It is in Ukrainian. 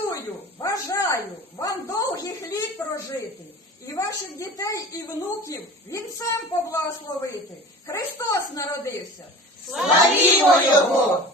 Цілую, бажаю вам довгих літ прожити, і ваших дітей і внуків вінцем поблагословити. Христос народився. Славімо Його!